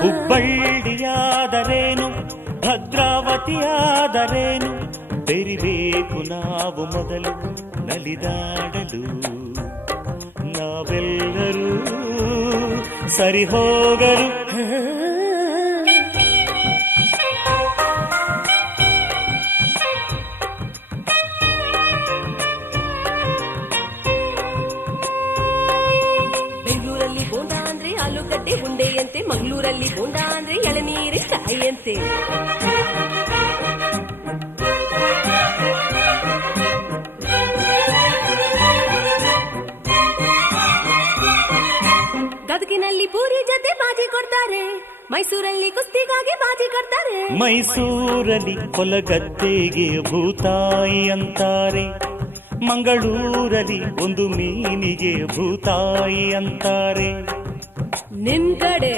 ಹುಬ್ಬಳ್ಳಿಯಾದರೇನು ಭದ್ರಾವತಿಯಾದರೇನು ಬೆರಿಬೇಕು ನಾವು ಮೊದಲು ನಲಿದಾಡಲು. ನಾವೆಲ್ಲರೂ ಸರಿ ಹೋಗರು. ಬೆಂಗಳೂರಲ್ಲಿ ಬೋಂಡ ಅಂದ್ರೆ ಆಲೂಗಡ್ಡೆ ಉಂಡೆಯಂತೆ, ಮಂಗಳೂರಲ್ಲಿ ಬೋಂಡ ಅಂದ್ರೆ ಎಳನೀರಿನ ಕಾಯಿಯಂತೆ. ಗದಗಿನಲ್ಲಿ ಪೂರಿ ಜೊತೆ ಬಾಜಿ ಕೊಡ್ತಾರೆ, ಮೈಸೂರಲ್ಲಿ ಕುಸ್ತಿಗಾಗಿ ಬಾಜಿ ಕೊಡ್ತಾರೆ. ಮೈಸೂರಲ್ಲಿ ಕೊಲಗದ್ದೆಗೆ ಭೂತಾಯಿ ಅಂತಾರೆ, ಮಂಗಳೂರಲ್ಲಿ ಒಂದು ಮೀನಿಗೆ ಭೂತಾಯಿ ಅಂತಾರೆ. ನಿಮ್ ಕಡೆ